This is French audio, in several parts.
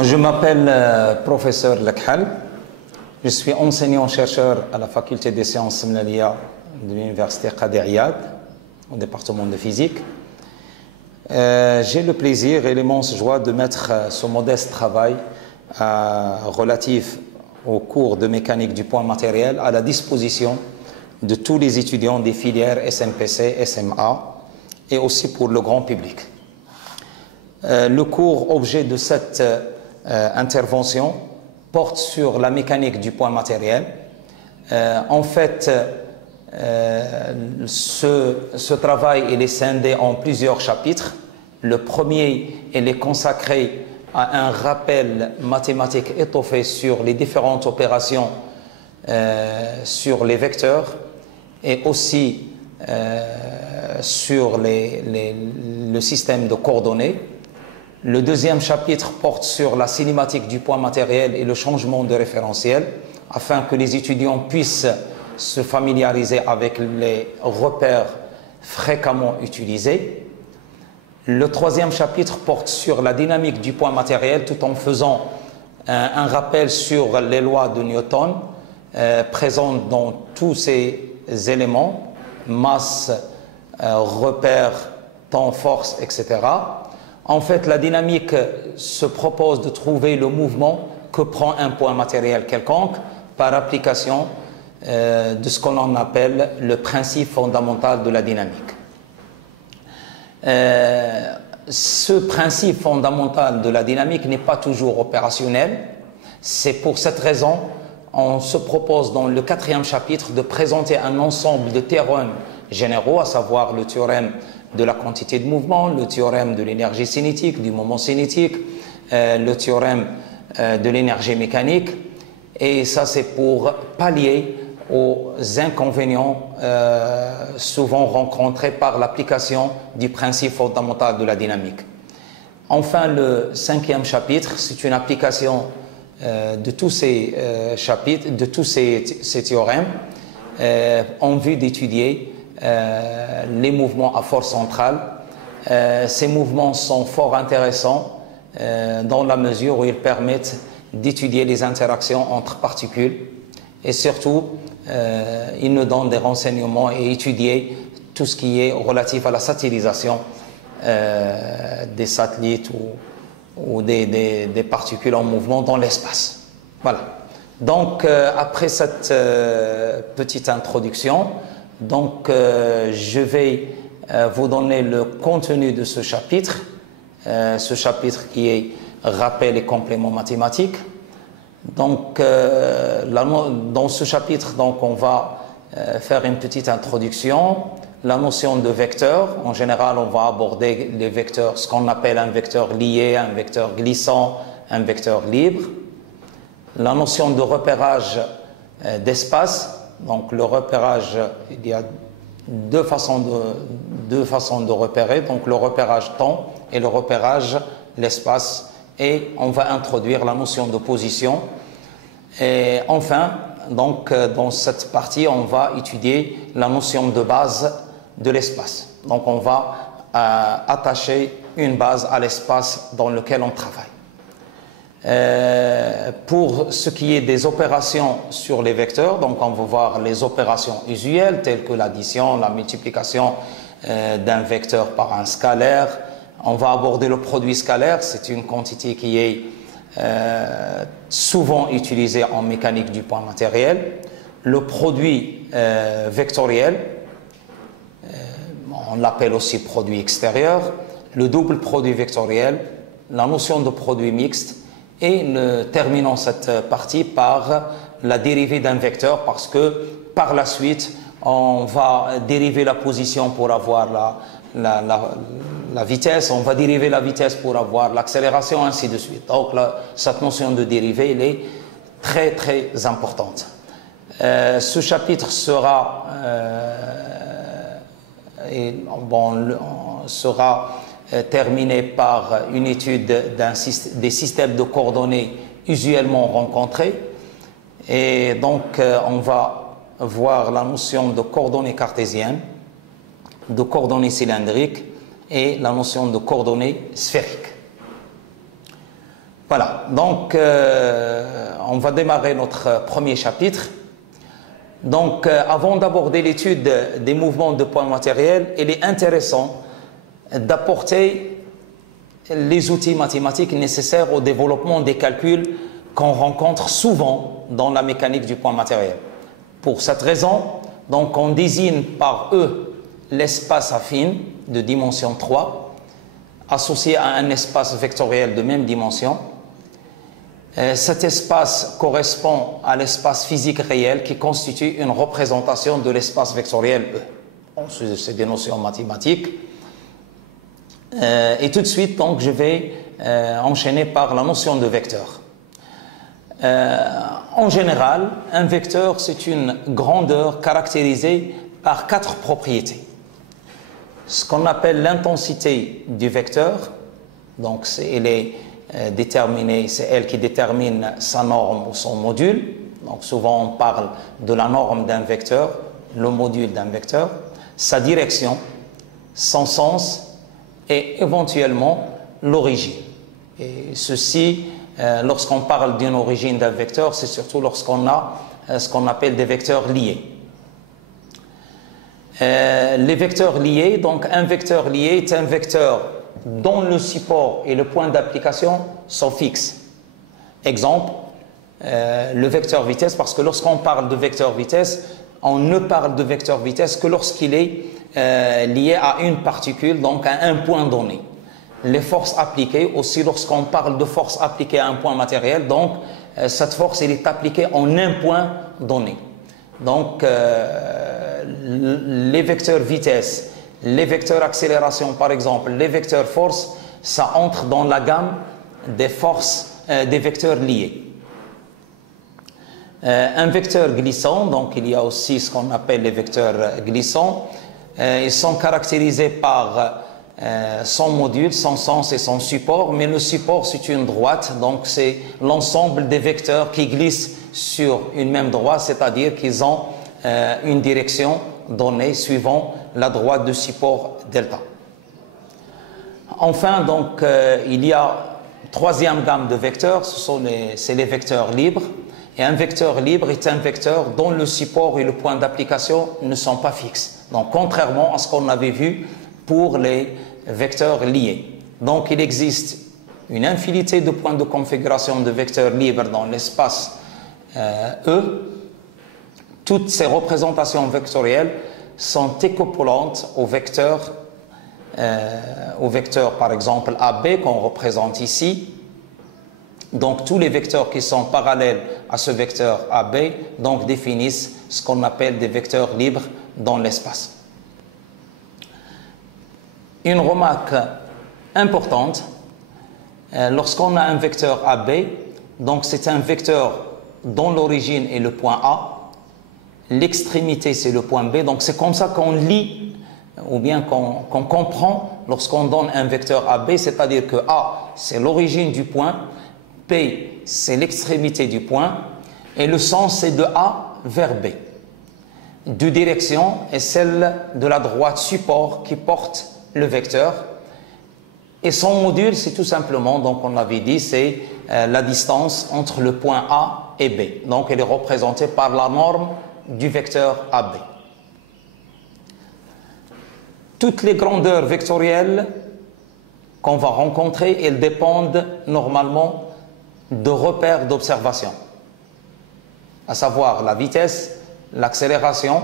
Je m'appelle professeur Lakhal. Je suis enseignant-chercheur à la faculté des sciences Semnalia de l'université Qadi Iyad, au département de physique. J'ai le plaisir et l'immense joie de mettre ce modeste travail relatif au cours de mécanique du point matériel à la disposition de tous les étudiants des filières SMPC, SMA et aussi pour le grand public. Le cours objet de cette intervention porte sur la mécanique du point matériel. En fait, ce travail il est scindé en plusieurs chapitres. Le premier il est consacré à un rappel mathématique étoffé sur les différentes opérations sur les vecteurs et aussi sur le système de coordonnées. Le deuxième chapitre porte sur la cinématique du point matériel et le changement de référentiel afin que les étudiants puissent se familiariser avec les repères fréquemment utilisés. Le troisième chapitre porte sur la dynamique du point matériel tout en faisant un rappel sur les lois de Newton présentes dans tous ces éléments, masse, repères, temps, force, etc. En fait, la dynamique se propose de trouver le mouvement que prend un point matériel quelconque par application de ce qu'on appelle le principe fondamental de la dynamique. Ce principe fondamental de la dynamique n'est pas toujours opérationnel. C'est pour cette raison on se propose dans le quatrième chapitre de présenter un ensemble de théorèmes généraux, à savoir le théorème de la quantité de mouvement, le théorème de l'énergie cinétique, du moment cinétique, le théorème de l'énergie mécanique. Et ça, c'est pour pallier aux inconvénients souvent rencontrés par l'application du principe fondamental de la dynamique. Enfin, le cinquième chapitre, c'est une application de tous ces chapitres, de tous ces théorèmes en vue d'étudier les mouvements à force centrale. Ces mouvements sont fort intéressants dans la mesure où ils permettent d'étudier les interactions entre particules et surtout ils nous donnent des renseignements et étudier tout ce qui est relatif à la satellisation des satellites ou des particules en mouvement dans l'espace. Voilà. Donc après cette petite introduction, je vais vous donner le contenu de ce chapitre qui est rappel et complément mathématiques. Donc, dans ce chapitre, on va faire une petite introduction. La notion de vecteur, en général, on va aborder les vecteurs, ce qu'on appelle un vecteur lié, un vecteur glissant, un vecteur libre. La notion de repérage d'espace. Donc le repérage, il y a deux façons de repérer, donc le repérage temps et le repérage l'espace, et on va introduire la notion de position. Et enfin, dans cette partie, on va étudier la notion de base de l'espace. Donc on va attacher une base à l'espace dans lequel on travaille. Pour ce qui est des opérations sur les vecteurs, donc on va voir les opérations usuelles telles que l'addition, la multiplication d'un vecteur par un scalaire. On va aborder le produit scalaire, c'est une quantité qui est souvent utilisée en mécanique du point matériel. Le produit vectoriel, on l'appelle aussi produit extérieur, le double produit vectoriel, la notion de produit mixte. Et nous terminons cette partie par la dérivée d'un vecteur parce que par la suite, on va dériver la position pour avoir la vitesse, on va dériver la vitesse pour avoir l'accélération, ainsi de suite. Donc cette notion de dérivée, elle est très très importante. Ce chapitre sera terminé par une étude des systèmes de coordonnées usuellement rencontrés. Et donc, on va voir la notion de coordonnées cartésiennes, de coordonnées cylindriques et la notion de coordonnées sphériques. Voilà, donc on va démarrer notre premier chapitre. Donc avant d'aborder l'étude des mouvements de points matériels, il est intéressant d'apporter les outils mathématiques nécessaires au développement des calculs qu'on rencontre souvent dans la mécanique du point matériel. Pour cette raison, donc on désigne par E l'espace affine de dimension 3 associé à un espace vectoriel de même dimension. Cet espace correspond à l'espace physique réel qui constitue une représentation de l'espace vectoriel E. Bon, c'est des notions mathématiques. Et tout de suite, donc, je vais enchaîner par la notion de vecteur. En général, un vecteur, c'est une grandeur caractérisée par 4 propriétés. Ce qu'on appelle l'intensité du vecteur, donc elle est déterminée, c'est elle qui détermine sa norme ou son module. Donc souvent on parle de la norme d'un vecteur, le module d'un vecteur, sa direction, son sens et éventuellement l'origine. Et ceci, lorsqu'on parle d'une origine d'un vecteur, c'est surtout lorsqu'on a ce qu'on appelle des vecteurs liés. Les vecteurs liés, donc un vecteur lié est un vecteur dont le support et le point d'application sont fixes. Exemple, le vecteur vitesse, parce que lorsqu'on parle de vecteur vitesse, on ne parle de vecteur vitesse que lorsqu'il est lié à une particule, donc à un point donné. Les forces appliquées, aussi lorsqu'on parle de force appliquée à un point matériel, donc cette force elle est appliquée en un point donné. Donc les vecteurs vitesse, les vecteurs accélération par exemple, les vecteurs force, ça entre dans la gamme des forces, des vecteurs liés. Un vecteur glissant, donc il y a aussi ce qu'on appelle les vecteurs glissants, ils sont caractérisés par son module, son sens et son support, mais le support c'est une droite, donc c'est l'ensemble des vecteurs qui glissent sur une même droite, c'est-à-dire qu'ils ont une direction donnée suivant la droite de support delta. Enfin, donc, il y a une troisième gamme de vecteurs, c'est les vecteurs libres. Et un vecteur libre est un vecteur dont le support et le point d'application ne sont pas fixes. Donc, contrairement à ce qu'on avait vu pour les vecteurs liés. Donc, il existe une infinité de points de configuration de vecteurs libres dans l'espace E. Toutes ces représentations vectorielles sont équivalentes au vecteur par exemple AB qu'on représente ici. Donc tous les vecteurs qui sont parallèles à ce vecteur AB donc définissent ce qu'on appelle des vecteurs libres dans l'espace. Une remarque importante, lorsqu'on a un vecteur AB, donc c'est un vecteur dont l'origine est le point A, l'extrémité c'est le point B, donc c'est comme ça qu'on lit ou bien qu'on comprend lorsqu'on donne un vecteur AB, c'est-à-dire que A c'est l'origine du point, B c'est l'extrémité du point et le sens c'est de A vers B. Deux directions est celle de la droite support qui porte le vecteur et son module c'est tout simplement, donc on l'avait dit, c'est la distance entre le point A et B. Donc elle est représentée par la norme du vecteur AB. Toutes les grandeurs vectorielles qu'on va rencontrer, elles dépendent normalement de repères d'observation, à savoir la vitesse, l'accélération.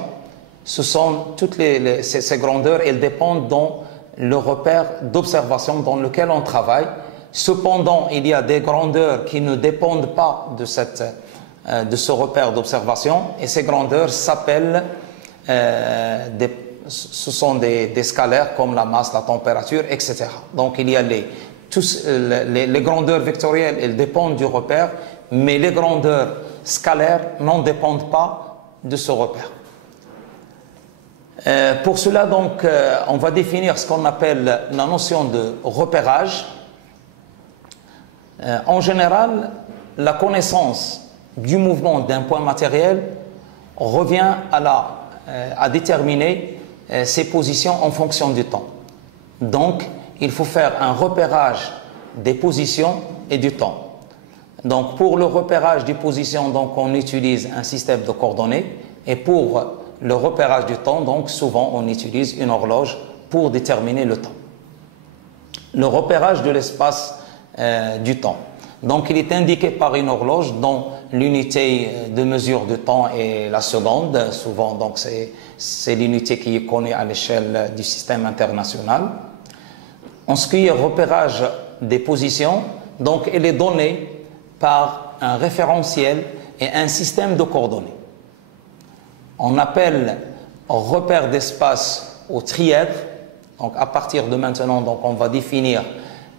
Ce sont toutes ces grandeurs, elles dépendent dans le repère d'observation dans lequel on travaille. Cependant, il y a des grandeurs qui ne dépendent pas de ce repère d'observation et ces grandeurs s'appellent ce sont des scalaires comme la masse, la température, etc. Donc il y a les grandeurs vectorielles, elles dépendent du repère, mais les grandeurs scalaires n'en dépendent pas de ce repère. Pour cela, donc, on va définir ce qu'on appelle la notion de repérage. En général, la connaissance du mouvement d'un point matériel revient à déterminer ses positions en fonction du temps. Donc, il faut faire un repérage des positions et du temps. Donc pour le repérage des positions, donc, on utilise un système de coordonnées. Et pour le repérage du temps, donc, souvent on utilise une horloge pour déterminer le temps. Le repérage de l'espace du temps. Donc il est indiqué par une horloge dont l'unité de mesure de temps est la seconde. Souvent, donc c'est l'unité qui est connue à l'échelle du système international. En ce qui est repérage des positions, donc elle est donnée par un référentiel et un système de coordonnées. On appelle repère d'espace au trièdre. Donc à partir de maintenant, donc, on va définir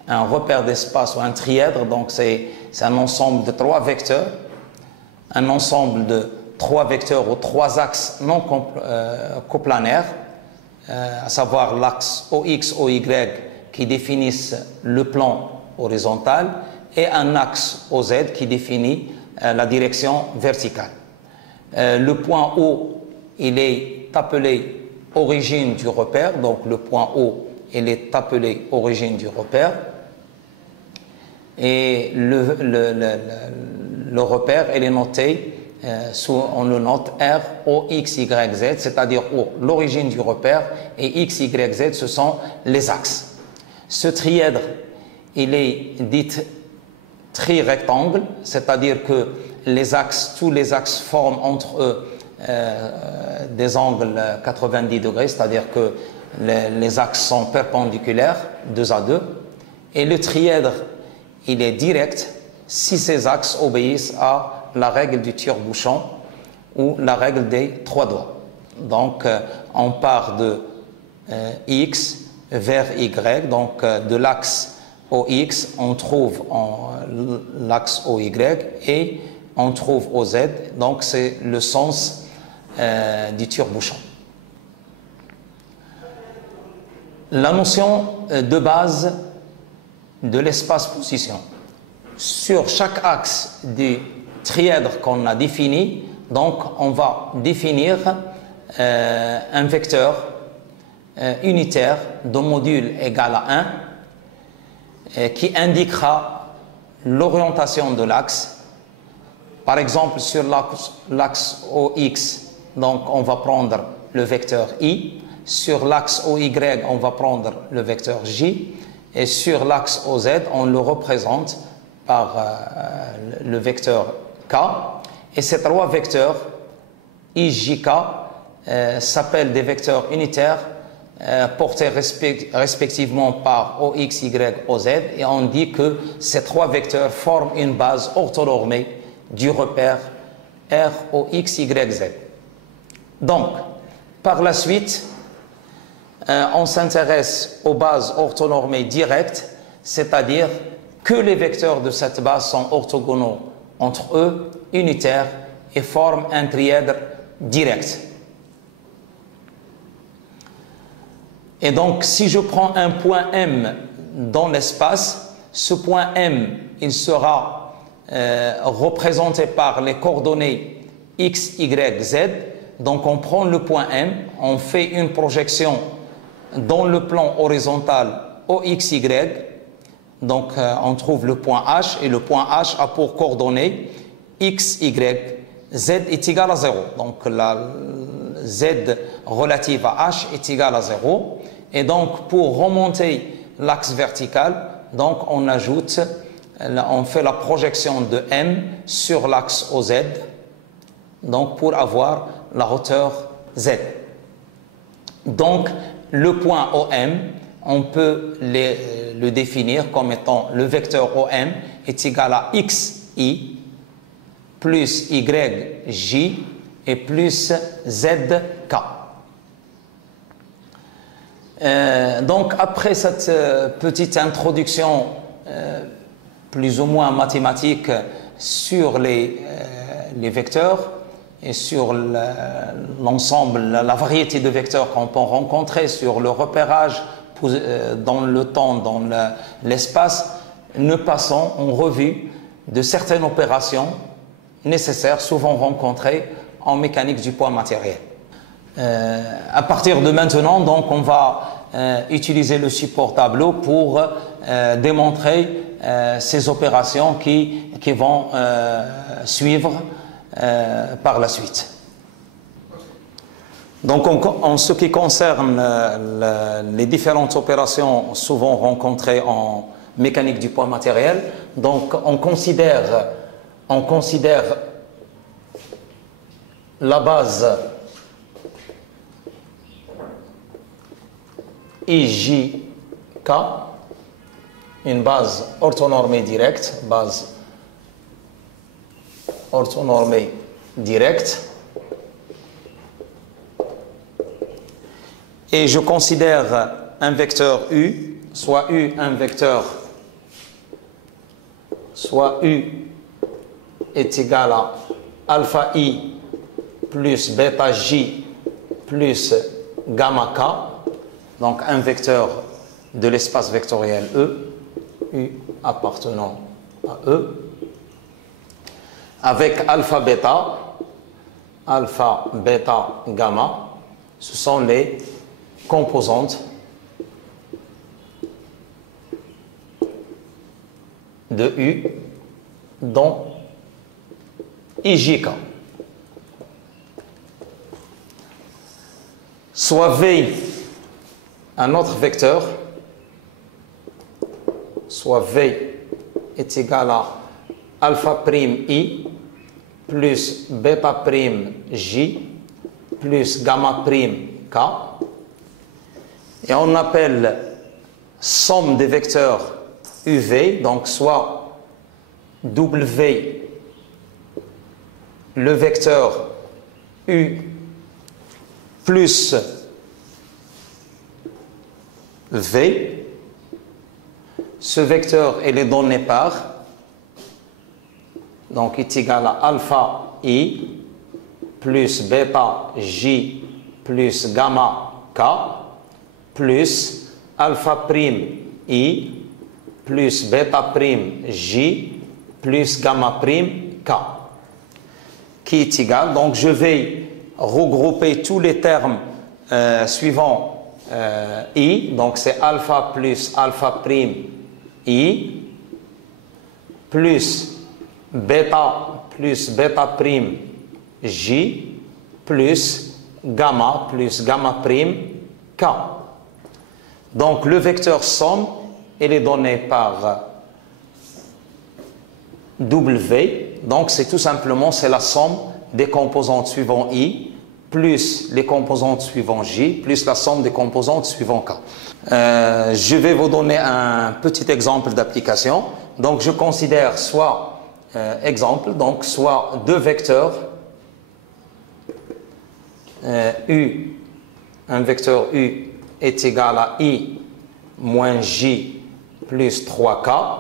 un repère d'espace ou un trièdre. Donc c'est un ensemble de 3 vecteurs, un ensemble de 3 vecteurs aux 3 axes non coplanaires, à savoir l'axe OX, OY qui définissent le plan horizontal et un axe OZ qui définit la direction verticale. Le point O, il est appelé origine du repère, donc le point O, il est appelé origine du repère. Et le repère, il est noté, on le note R, O, X, Y, Z, c'est-à-dire O, l'origine du repère, et X, Y, Z, ce sont les axes. Ce trièdre, il est dit tri-rectangle, c'est-à-dire que les axes, tous les axes forment entre eux des angles 90 degrés, c'est-à-dire que les axes sont perpendiculaires, 2 à 2, et le trièdre, il est direct si ces axes obéissent à la règle du tire-bouchon ou la règle des 3 doigts. Donc, on part de X vers Y, donc de l'axe OX, on trouve l'axe OY et on trouve OZ, donc c'est le sens du tire-bouchon. La notion de base de l'espace-position. Sur chaque axe du trièdre qu'on a défini, donc on va définir un vecteur unitaire de module égal à 1 qui indiquera l'orientation de l'axe. Par exemple, sur l'axe OX, donc on va prendre le vecteur I. Sur l'axe OY, on va prendre le vecteur J. Et sur l'axe OZ, on le représente par le vecteur K. Et ces 3 vecteurs, I, J, K, s'appellent des vecteurs unitaires portés respectivement par OX, Y, OZ. Et on dit que ces 3 vecteurs forment une base orthonormée du repère R, OX, Y, Z. Donc, par la suite, on s'intéresse aux bases orthonormées directes, c'est-à-dire que les vecteurs de cette base sont orthogonaux entre eux, unitaires, et forment un trièdre direct. Et donc, si je prends un point M dans l'espace, ce point M, il sera représenté par les coordonnées X, Y, Z. Donc, on prend le point M, on fait une projection dans le plan horizontal OXY, donc on trouve le point H, et le point H a pour coordonnées X, Y, Z est égal à 0. Donc la Z relative à H est égale à 0. Et donc pour remonter l'axe vertical, donc on ajoute, on fait la projection de M sur l'axe OZ, donc pour avoir la hauteur Z. Donc le point OM, on peut le définir comme étant le vecteur OM est égal à XI plus YJ et plus ZK. Donc après cette petite introduction plus ou moins mathématique sur les vecteurs et sur l'ensemble, la variété de vecteurs qu'on peut rencontrer, sur le repérage dans le temps, dans l'espace, nous passons en revue de certaines opérations nécessaires, souvent rencontrées en mécanique du poids matériel. À partir de maintenant, donc, on va utiliser le support tableau pour démontrer ces opérations qui vont suivre par la suite. Donc, en ce qui concerne les différentes opérations souvent rencontrées en mécanique du poids matériel, donc on considère la base IJK, une base orthonormée directe, et je considère un vecteur U, soit U est égal à alpha I plus bêta J plus gamma K, donc un vecteur de l'espace vectoriel E, U appartenant à E, avec alpha bêta, gamma, ce sont les composantes de U dans IJK. Soit V, un autre vecteur, soit V est égal à alpha prime I plus bêta prime J plus gamma prime K. Et on appelle somme des vecteurs UV, donc soit W, le vecteur U plus V. Ce vecteur est donné par, donc est égal à alpha I plus bêta J plus gamma K plus alpha prime I plus bêta prime J plus gamma prime K, qui est égal, donc je vais regrouper tous les termes suivants I, donc c'est alpha plus alpha prime I plus bêta prime J plus gamma prime K. Donc le vecteur somme, il est donné par W, donc c'est tout simplement c'est la somme des composantes suivant I plus les composantes suivant J plus la somme des composantes suivant K. Je vais vous donner un petit exemple d'application. Donc je considère soit soit deux vecteurs U, un vecteur U est égal à I moins J plus 3K,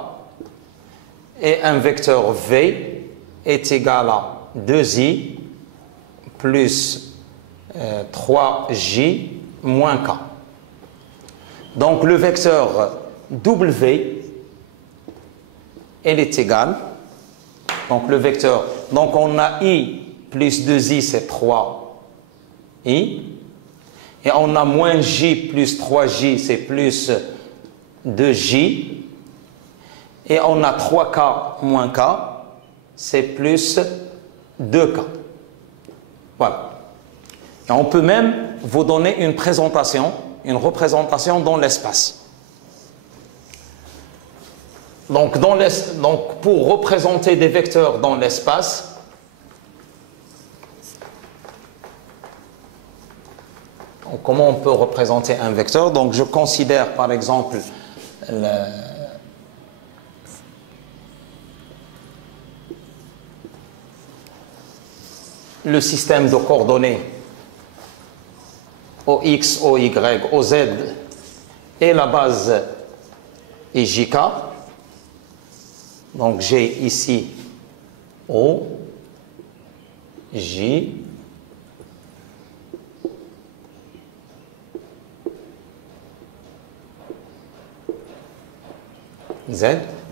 et un vecteur V est égal à 2I plus 3J moins K. Donc le vecteur W, elle est égale, donc le vecteur, donc on a I plus 2I, c'est 3I, et on a moins J plus 3J, c'est plus 2J, et on a 3K moins K, c'est plus 2K. Voilà. Et on peut même vous donner une représentation dans l'espace. Donc, pour représenter des vecteurs dans l'espace, comment on peut représenter un vecteur? Donc je considère par exemple le système de coordonnées OX, OY, OZ et la base IJK. Donc j'ai ici O, J, Z.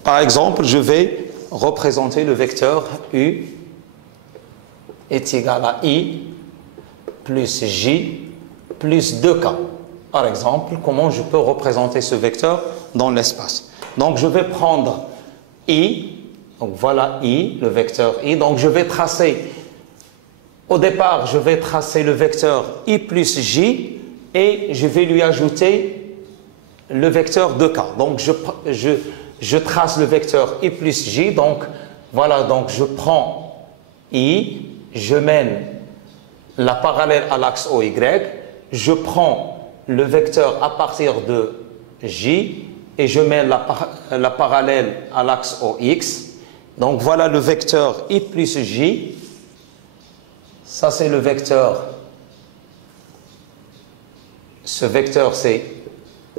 Par exemple, je vais représenter le vecteur U est égal à I plus J plus 2K. Par exemple, comment je peux représenter ce vecteur dans l'espace? Donc, je vais prendre I. Donc voilà I, le vecteur I. Donc je vais tracer, au départ, je vais tracer le vecteur I plus J et je vais lui ajouter le vecteur 2K. Donc je trace le vecteur I plus J. Donc voilà, donc je prends I, je mène la parallèle à l'axe OY, je prends le vecteur à partir de J et je mène la parallèle à l'axe OX. Donc voilà le vecteur I plus J. Ça c'est le vecteur. Ce vecteur c'est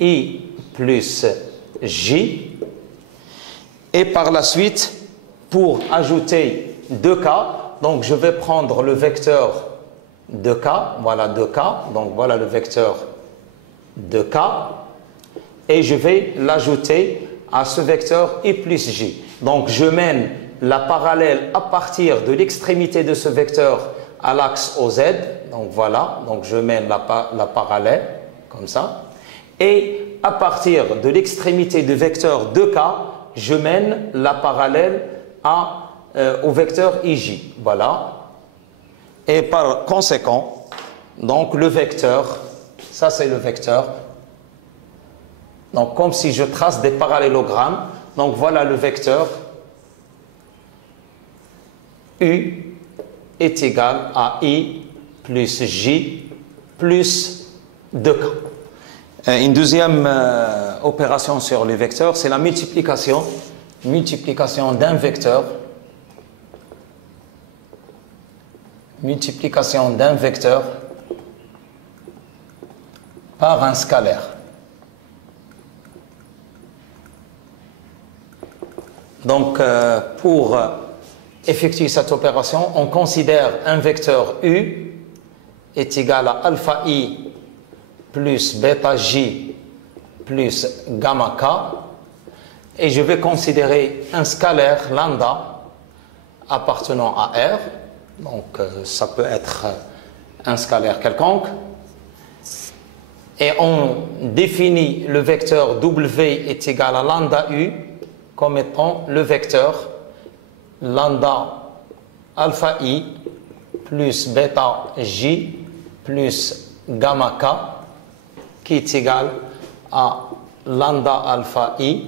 I plus J. Et par la suite, pour ajouter 2K, donc je vais prendre le vecteur 2K. Voilà 2K. Donc voilà le vecteur 2K. Et je vais l'ajouter à ce vecteur I plus J. Donc je mène la parallèle à partir de l'extrémité de ce vecteur à l'axe OZ. Donc voilà, donc je mène la parallèle comme ça. Et à partir de l'extrémité du vecteur 2K, je mène la parallèle au vecteur IJ. Voilà. Et par conséquent, donc le vecteur, ça c'est le vecteur. Donc comme si je trace des parallélogrammes. Donc voilà le vecteur U est égal à I plus J plus 2K. Une deuxième opération sur les vecteurs, c'est la multiplication d'un vecteur. Multiplication d'un vecteur par un scalaire. Donc, pour effectuer cette opération, on considère un vecteur U est égal à alpha I plus bêta J plus gamma K. Et je vais considérer un scalaire lambda appartenant à R. Donc, ça peut être un scalaire quelconque. Et on définit le vecteur W est égal à lambda U comme étant le vecteur lambda alpha I plus bêta J plus gamma K qui est égal à lambda alpha I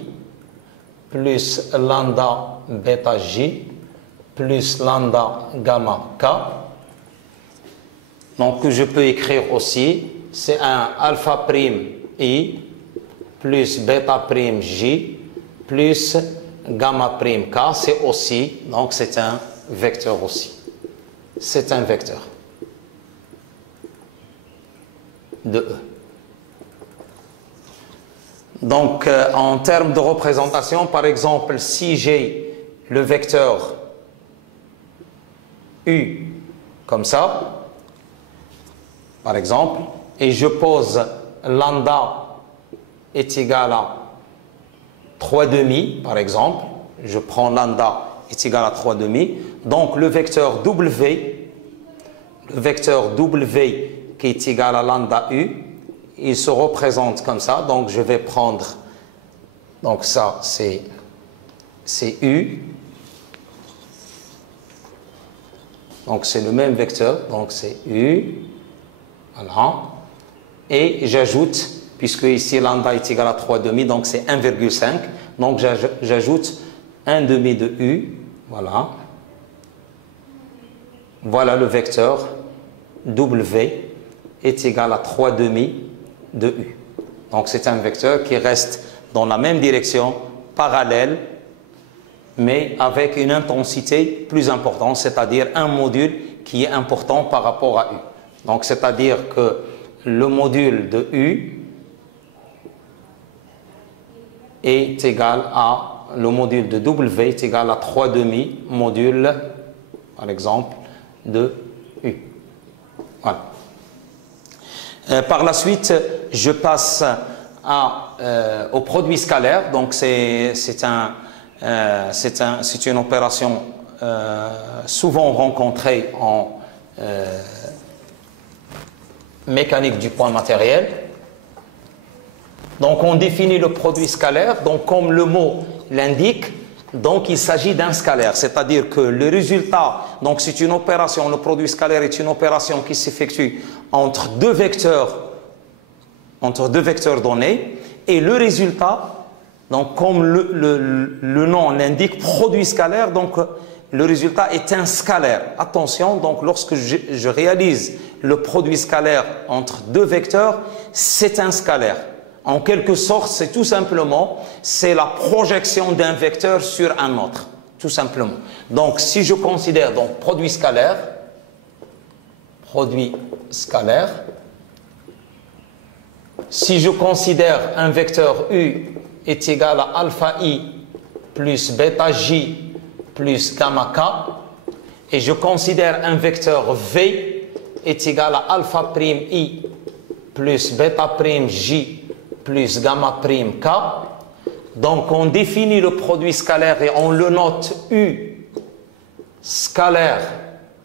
plus lambda bêta J plus lambda gamma K. Donc je peux écrire aussi, c'est un alpha prime I plus bêta prime J plus gamma prime K, c'est aussi, donc c'est un vecteur aussi. C'est un vecteur de E. Donc en termes de représentation, par exemple, si j'ai le vecteur U comme ça, par exemple, et je pose lambda est égal à 3 demi, par exemple, je prends lambda est égal à 3 demi, donc le vecteur W qui est égal à lambda U, il se représente comme ça, donc je vais prendre, donc ça c'est U, donc c'est le même vecteur, donc c'est U, voilà, et j'ajoute, puisque ici lambda est égal à 3 demi, donc c'est 1,5, donc j'ajoute 1 demi de U, voilà. Voilà le vecteur W est égal à 3 demi de U. Donc c'est un vecteur qui reste dans la même direction, parallèle, mais avec une intensité plus importante, c'est-à-dire un module qui est important par rapport à U. Donc c'est-à-dire que le module de U est égal à, le module de W est égal à 3 demi modules, par exemple, de U. Voilà. Par la suite, je passe au produit scalaire. Donc c'est une opération souvent rencontrée en mécanique du point matériel. Donc on définit le produit scalaire. Donc comme le mot l'indique, Donc il s'agit d'un scalaire, c'est-à-dire que le résultat, donc c'est une opération, le produit scalaire est une opération qui s'effectue entre deux vecteurs donnés, et le résultat, donc comme le nom l'indique, produit scalaire, donc le résultat est un scalaire. Attention, donc lorsque je réalise le produit scalaire entre deux vecteurs, c'est un scalaire. En quelque sorte, c'est tout simplement, c'est la projection d'un vecteur sur un autre, tout simplement. Donc, si je considère donc produit scalaire, si je considère un vecteur U est égal à alpha I plus bêta J plus gamma K, et je considère un vecteur V est égal à alpha prime I plus bêta prime J plus gamma prime K. Donc on définit le produit scalaire et on le note U scalaire,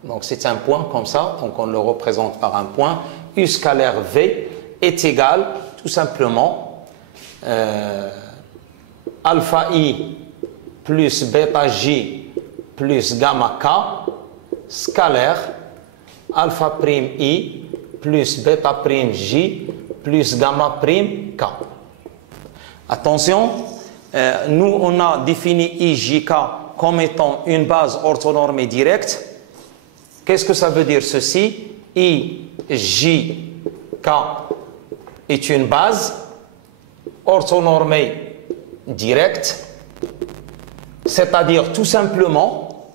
donc c'est un point comme ça, donc on le représente par un point. U scalaire V est égal tout simplement alpha I plus bêta J plus gamma K scalaire alpha prime I plus bêta prime J plus gamma prime K. Attention, nous on a défini IJK comme étant une base orthonormée directe. Qu'est-ce que ça veut dire ceci? IJK est une base orthonormée directe, c'est-à-dire tout simplement,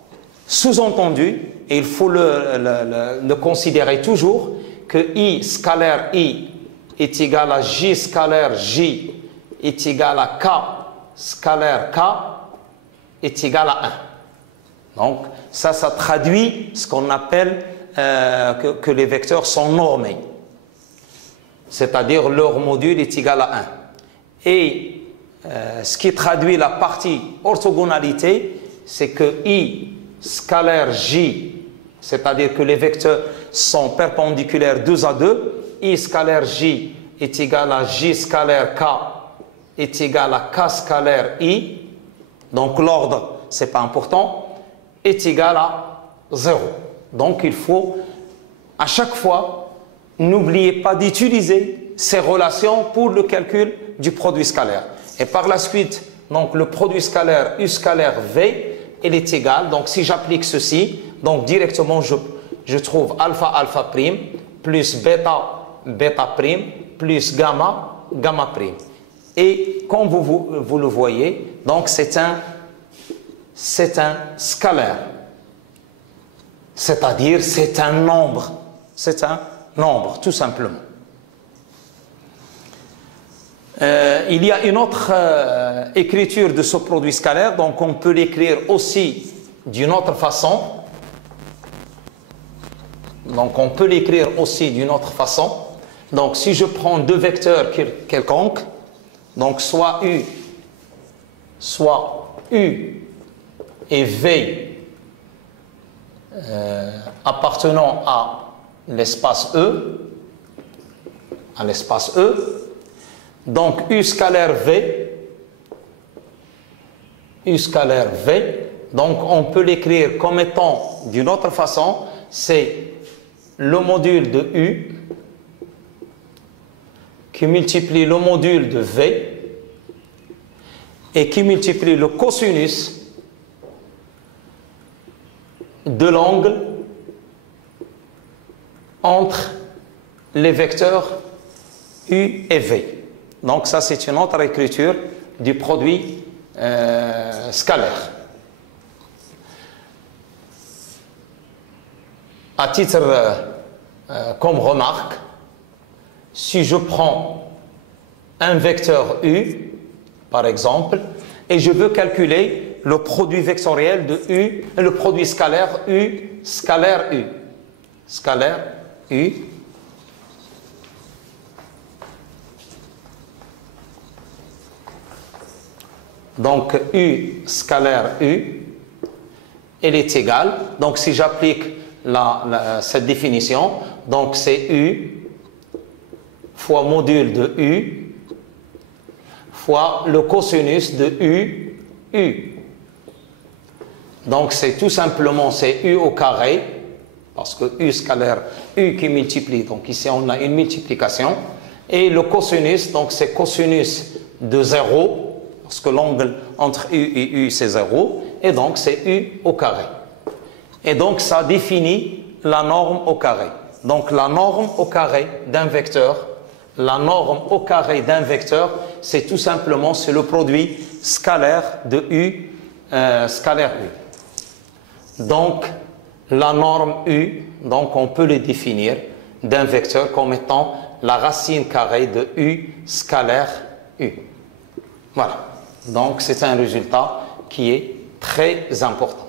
sous-entendu, et il faut le considérer toujours, que I scalaire I est égal à J scalaire J est égal à K scalaire K est égal à 1. Donc, ça traduit ce qu'on appelle que les vecteurs sont normés. C'est-à-dire leur module est égal à 1. Et ce qui traduit la partie orthogonalité, c'est que I scalaire J, c'est-à-dire que les vecteurs sont perpendiculaires 2 à 2, I scalaire J est égal à J scalaire K est égal à K scalaire I, donc l'ordre, c'est pas important, est égal à 0. Donc il faut, à chaque fois, n'oubliez pas d'utiliser ces relations pour le calcul du produit scalaire. Et par la suite, donc le produit scalaire U scalaire V, il est égal, donc si j'applique ceci, donc directement je trouve alpha alpha prime plus bêta bêta prime plus gamma gamma prime. Et comme vous le voyez, donc c'est un scalaire, c'est-à-dire c'est un nombre, tout simplement. Il y a une autre écriture de ce produit scalaire, donc on peut l'écrire aussi d'une autre façon. Donc si je prends deux vecteurs quelconques, donc soit U et V appartenant à l'espace E, donc U scalaire V, donc on peut l'écrire comme étant d'une autre façon, c'est le module de U qui multiplie le module de V et qui multiplie le cosinus de l'angle entre les vecteurs U et V. Donc ça, c'est une autre écriture du produit scalaire. À titre comme remarque, si je prends un vecteur U, par exemple, et je veux calculer le produit vectoriel de U, le produit scalaire U scalaire U, donc U scalaire U, elle est égale, donc si j'applique cette définition, donc c'est U fois module de U fois le cosinus de U. Donc c'est tout simplement, c'est U au carré, parce que U scalaire, U qui multiplie, donc ici on a une multiplication, et le cosinus, donc c'est cosinus de 0, parce que l'angle entre U et U c'est 0, et donc c'est U au carré. Et donc ça définit la norme au carré. Donc la norme au carré d'un vecteur, la norme au carré d'un vecteur, c'est tout simplement, c'est le produit scalaire de U, scalaire U. Donc la norme U, donc on peut le définir d'un vecteur comme étant la racine carrée de U scalaire U. Voilà. Donc c'est un résultat qui est très important.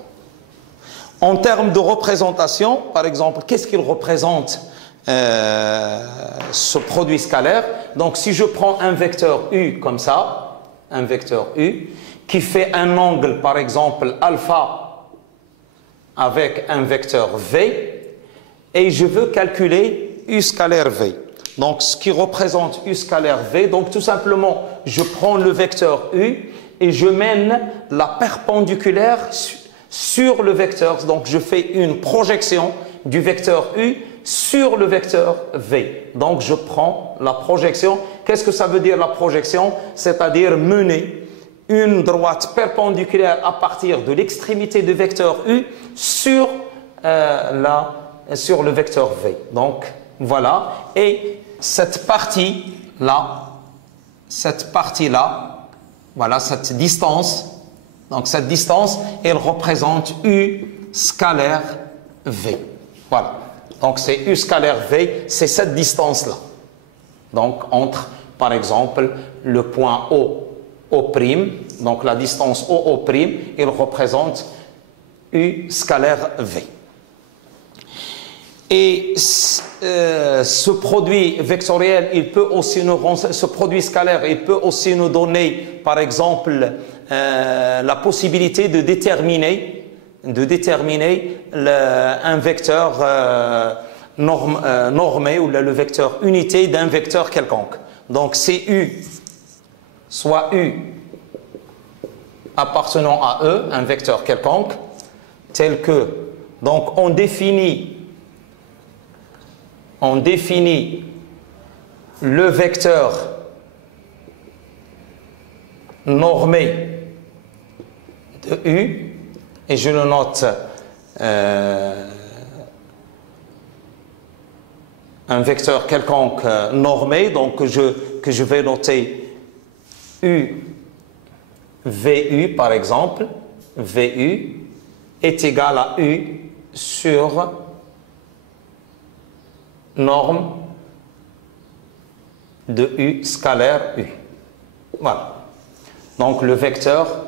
En termes de représentation, par exemple, qu'est-ce qu'il représente ce produit scalaire? Donc si je prends un vecteur U comme ça, un vecteur U, qui fait un angle, par exemple, alpha avec un vecteur V, et je veux calculer U scalaire V. Donc ce qui représente U scalaire V, donc tout simplement, je prends le vecteur U et je mène la perpendiculaire sur le vecteur. Donc je fais une projection du vecteur U sur le vecteur V. Donc je prends la projection. Qu'est-ce que ça veut dire la projection? C'est-à-dire mener une droite perpendiculaire à partir de l'extrémité du vecteur U sur, sur le vecteur V. Donc voilà. Et cette partie-là, voilà, cette distance, donc cette distance, elle représente U scalaire V. Voilà. Donc c'est U scalaire V, c'est cette distance-là. Donc entre, par exemple, le point O, O', donc la distance O', il représente U scalaire V. Et ce produit vectoriel, il peut aussi ce produit scalaire, il peut aussi nous donner, par exemple, la possibilité de déterminer un vecteur normé ou le vecteur unité d'un vecteur quelconque. Donc c'est U, soit U appartenant à E, un vecteur quelconque, tel que, donc on définit le vecteur normé de U, et je le note un vecteur quelconque normé, donc que je vais noter U VU par exemple. VU est égal à U sur norme de U scalaire U. Voilà. Donc le vecteur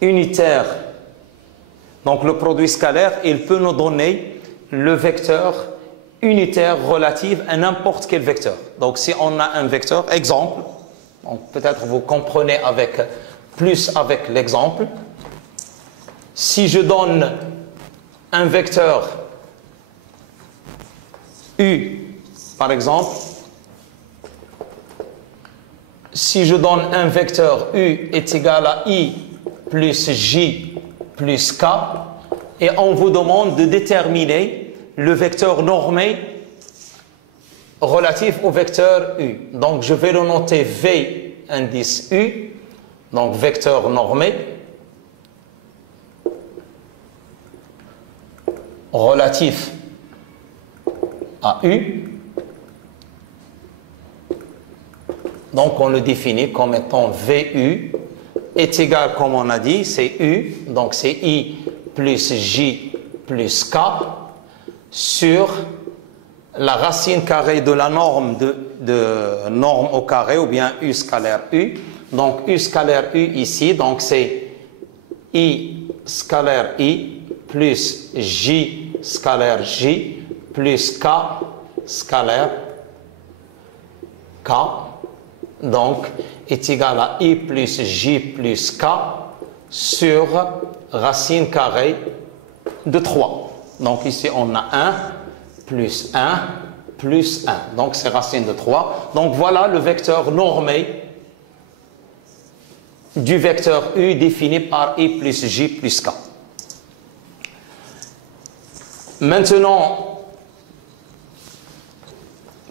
unitaire, donc le produit scalaire, il peut nous donner le vecteur unitaire relatif à n'importe quel vecteur. Donc si on a un vecteur, exemple, peut-être vous comprenez plus avec l'exemple. Si je donne un vecteur U, par exemple, si je donne un vecteur U est égal à I plus J plus K, et on vous demande de déterminer le vecteur normé relatif au vecteur U. Donc je vais le noter V indice U, donc vecteur normé relatif à U. Donc on le définit comme étant VU est égal, comme on a dit, c'est U, donc c'est I plus J plus K sur la racine carrée de la norme de norme au carré, ou bien U scalaire U. Donc U scalaire U ici, donc c'est I scalaire I plus J scalaire J plus K scalaire K, donc est égal à I plus J plus K sur racine carrée de 3. Donc ici on a 1 plus 1 plus 1. Donc c'est racine de 3. Donc voilà le vecteur normé du vecteur U défini par I plus J plus K. Maintenant,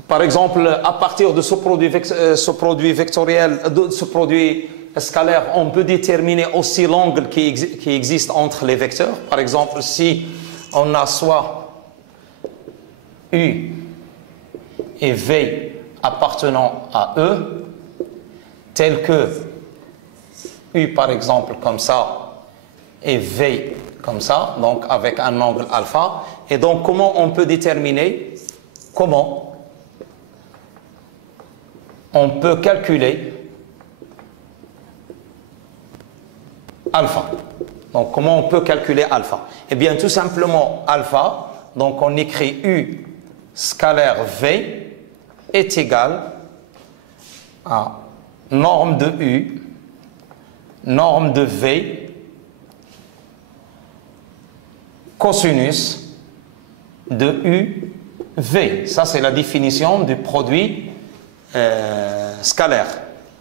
par exemple, à partir de ce produit vectoriel, de ce produit scalaire, on peut déterminer aussi l'angle qui existe entre les vecteurs. Par exemple, si on a soit U et V appartenant à E, tel que U par exemple comme ça et V comme ça, donc avec un angle alpha. Et donc comment on peut déterminer, comment on peut calculer alpha. Donc comment on peut calculer alpha? Eh bien tout simplement alpha, donc on écrit U scalaire V est égal à norme de U, norme de V, cosinus de U, V. Ça, c'est la définition du produit scalaire.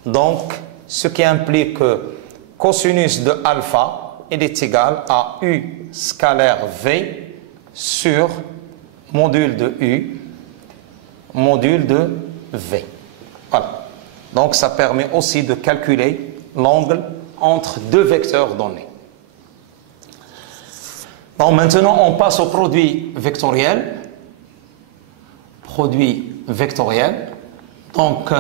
Donc, ce qui implique que cosinus de alpha est égal à U scalaire V sur module de U, module de V. Voilà. Donc, ça permet aussi de calculer l'angle entre deux vecteurs donnés. Bon, maintenant, on passe au produit vectoriel. Produit vectoriel. Donc,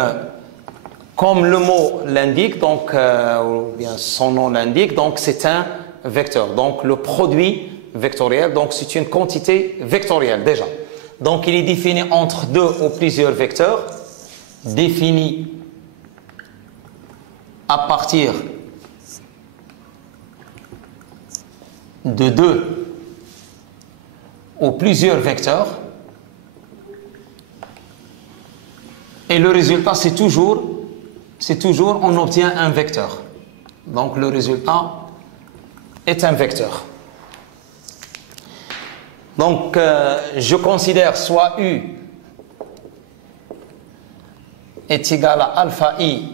comme le mot l'indique, donc, ou bien son nom l'indique, donc c'est un vecteur. Donc, le produit vectoriel, donc c'est une quantité vectorielle déjà. Donc, il est défini entre deux ou plusieurs vecteurs, défini à partir de deux ou plusieurs vecteurs. Et le résultat, c'est toujours, on obtient un vecteur. Donc, le résultat est un vecteur. Donc, je considère soit U est égal à alpha I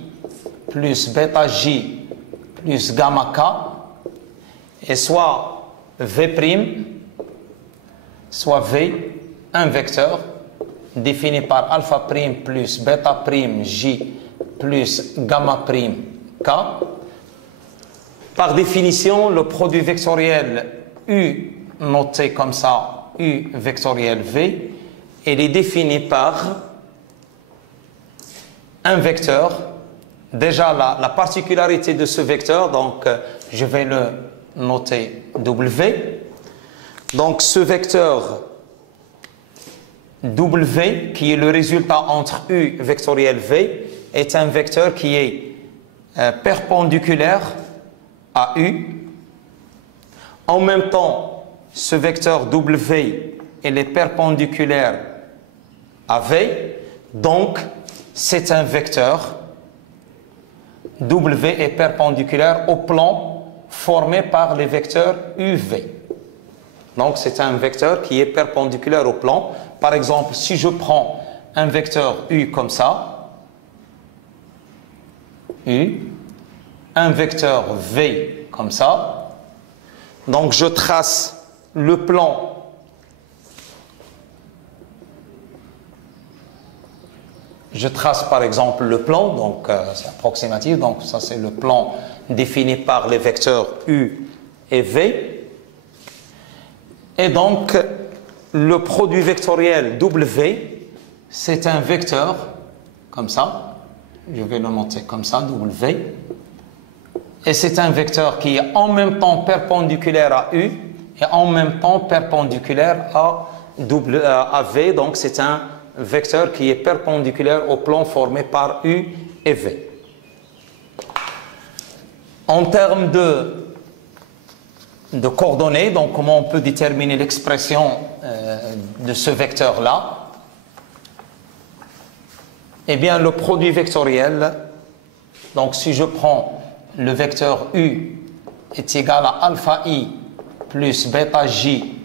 plus bêta J plus gamma K, et soit V', soit V, un vecteur défini par alpha prime plus bêta prime J plus gamma prime K. Par définition, le produit vectoriel U noté comme ça, U vectoriel V, il est défini par un vecteur. Déjà, la particularité de ce vecteur, donc je vais le noter W. Donc, ce vecteur W, qui est le résultat entre U vectoriel V, est un vecteur qui est perpendiculaire à U. En même temps, ce vecteur W, il est perpendiculaire à V. Donc, c'est un vecteur W est perpendiculaire au plan formé par les vecteurs UV. Donc, c'est un vecteur qui est perpendiculaire au plan. Par exemple, si je prends un vecteur U comme ça, U, un vecteur V comme ça, donc je trace le plan par exemple le plan, donc c'est approximatif, donc ça c'est le plan défini par les vecteurs U et V. Et donc, le produit vectoriel W, c'est un vecteur, comme ça, je vais le noter comme ça, W, et c'est un vecteur qui est en même temps perpendiculaire à U et en même temps perpendiculaire à V, donc c'est un vecteur qui est perpendiculaire au plan formé par U et V. En termes de coordonnées, donc comment on peut déterminer l'expression de ce vecteur-là? Eh bien, le produit vectoriel, donc si je prends le vecteur U est égal à alpha I plus bêta J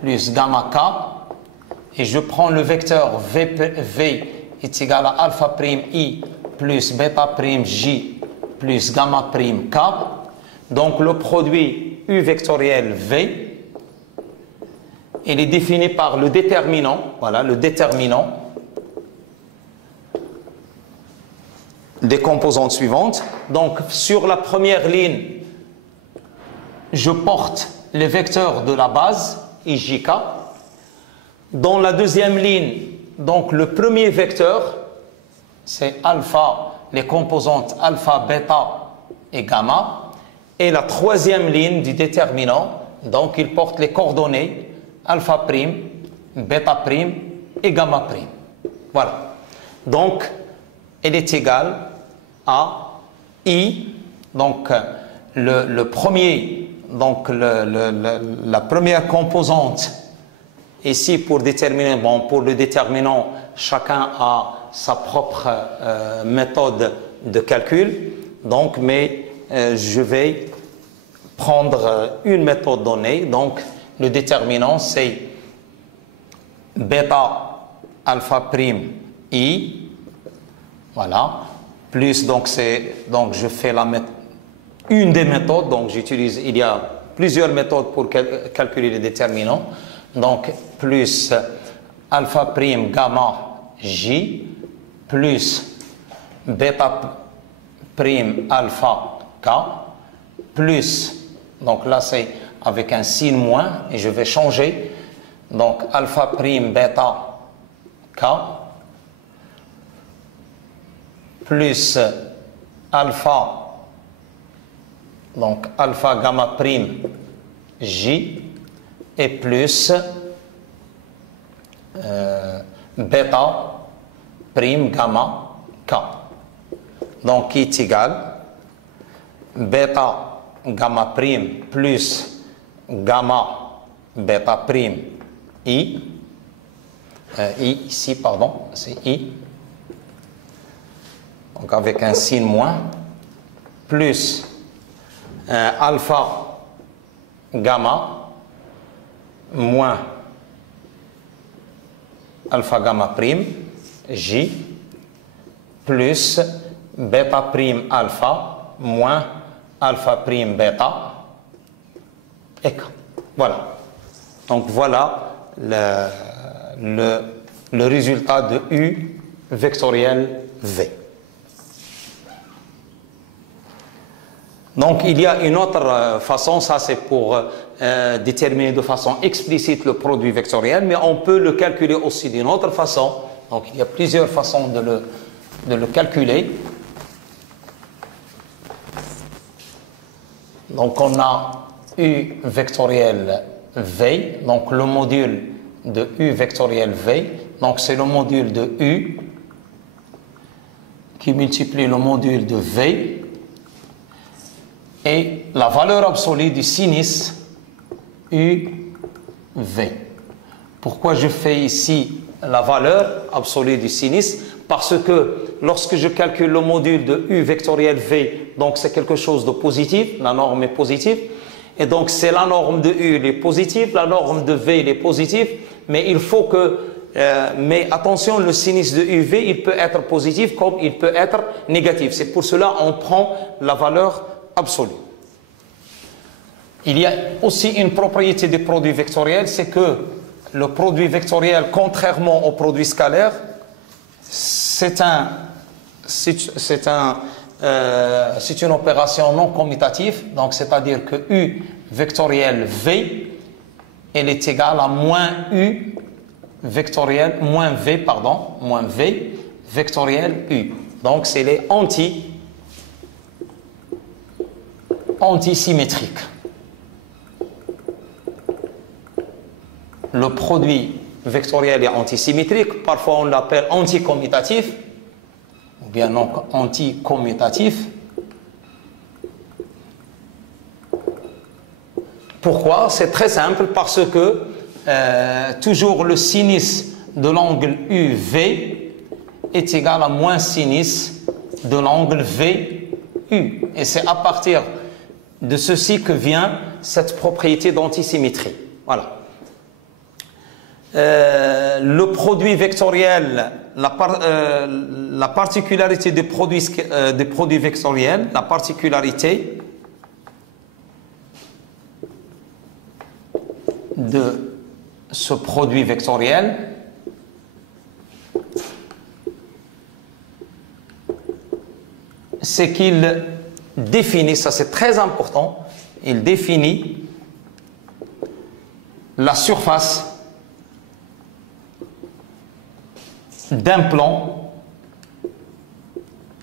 plus gamma K, et je prends le vecteur V est égal à alpha prime I plus bêta prime J plus gamma prime K, donc le produit U vectoriel V il est défini par le déterminant. Voilà, le déterminant des composantes suivantes. Donc, sur la première ligne, je porte les vecteurs de la base, IJK. Dans la deuxième ligne, donc le premier vecteur, c'est alpha, les composantes alpha, bêta et gamma. Et la troisième ligne du déterminant, donc il porte les coordonnées alpha prime, bêta prime et gamma prime. Voilà. Donc, elle est égale à I, donc le premier, donc la première composante ici pour déterminer, bon, pour le déterminant, chacun a sa propre méthode de calcul, donc, mais je vais prendre une méthode donnée, donc le déterminant c'est bêta alpha prime I, voilà, plus donc je fais une des méthodes, donc j'utilise, il y a plusieurs méthodes pour calculer les déterminants, donc plus alpha prime gamma J plus bêta prime alpha K plus, donc là c'est avec un signe moins et je vais changer, donc alpha prime bêta K plus alpha, donc alpha gamma prime J et plus bêta prime gamma K, donc qui est égal bêta gamma prime plus gamma bêta prime I, ici pardon, c'est I, donc avec un signe moins, plus alpha gamma moins alpha gamma prime J plus bêta prime alpha moins alpha prime bêta et K. Voilà. Donc voilà le résultat de U vectoriel V. Donc il y a une autre façon, ça c'est pour déterminer de façon explicite le produit vectoriel, mais on peut le calculer aussi d'une autre façon. Donc il y a plusieurs façons de le calculer. Donc on a U vectoriel V, donc le module de U vectoriel V, donc c'est le module de U qui multiplie le module de V et la valeur absolue du sinus UV. Pourquoi je fais ici la valeur absolue du sinus? Parce que lorsque je calcule le module de U vectoriel V, donc c'est quelque chose de positif, la norme est positive, et donc c'est la norme de U, elle est positive, la norme de V, elle est positive, mais il faut que, mais attention, le sinus de UV, il peut être positif comme il peut être négatif. C'est pour cela qu'on prend la valeur absolue. Il y a aussi une propriété du produit vectoriel, c'est que le produit vectoriel, contrairement au produit scalaire, c'est une opération non commutative, donc c'est-à-dire que U vectoriel V, elle est égale à moins U vectoriel, moins V vectoriel U. Donc c'est les antisymétriques. Le produit vectoriel est antisymétrique, parfois on l'appelle anticommutatif, ou bien non anticommutatif. Pourquoi? C'est très simple, parce que toujours le sinus de l'angle UV est égal à moins sinus de l'angle VU. Et c'est à partir de ceci que vient cette propriété d'antisymétrie. Voilà. Le produit vectoriel, la particularité des produits vectoriels, la particularité de ce produit vectoriel, c'est qu'il définit, ça c'est très important, il définit la surface d'un plan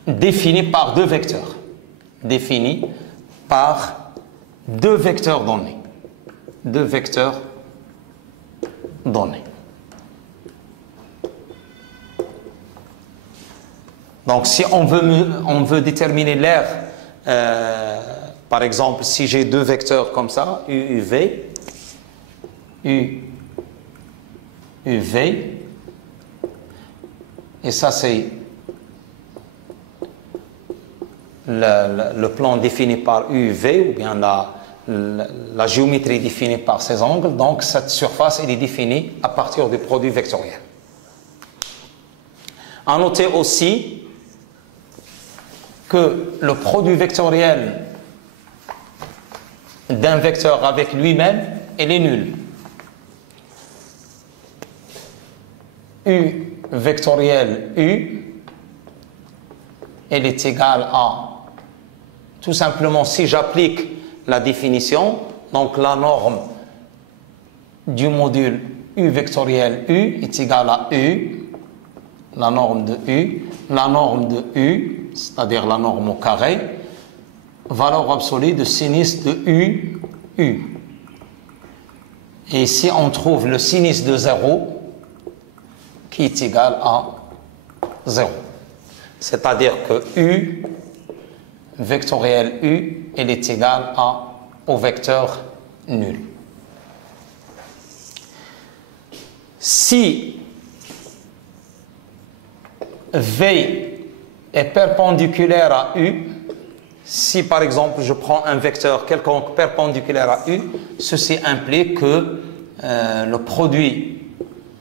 défini par deux vecteurs. Défini par deux vecteurs donnés. Deux vecteurs donnés. Donc, si on veut déterminer l'aire, par exemple, si j'ai deux vecteurs comme ça, U, UV, U, UV, et ça c'est le plan défini par UV, ou bien la géométrie définie par ces angles. Donc cette surface elle est définie à partir du produit vectoriel. À noter aussi que le produit vectoriel d'un vecteur avec lui-même il est nul. U vectoriel U elle est égale à, tout simplement, si j'applique la définition, donc la norme du module U vectoriel U est égale à U, la norme de U, c'est-à-dire la norme au carré, valeur absolue de sinus de U, U. Et ici, on trouve le sinus de 0 qui est égal à 0. C'est-à-dire que U vectoriel U, elle est égale au vecteur nul. Si V est perpendiculaire à U, si par exemple je prends un vecteur quelconque perpendiculaire à U, ceci implique que le produit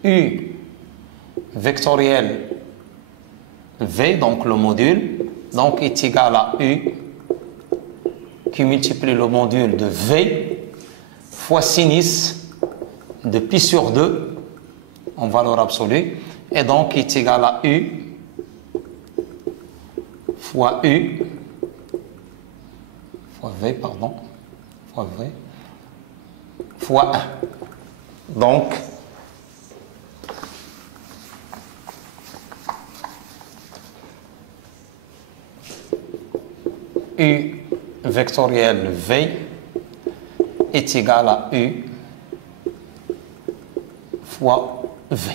U vectoriel V, donc le module, donc est égal à U qui multiplie le module de V fois sinus de pi sur 2 en valeur absolue, et donc est égal à U fois U fois V, pardon, fois V fois 1. Donc U vectoriel V est égal à U fois V.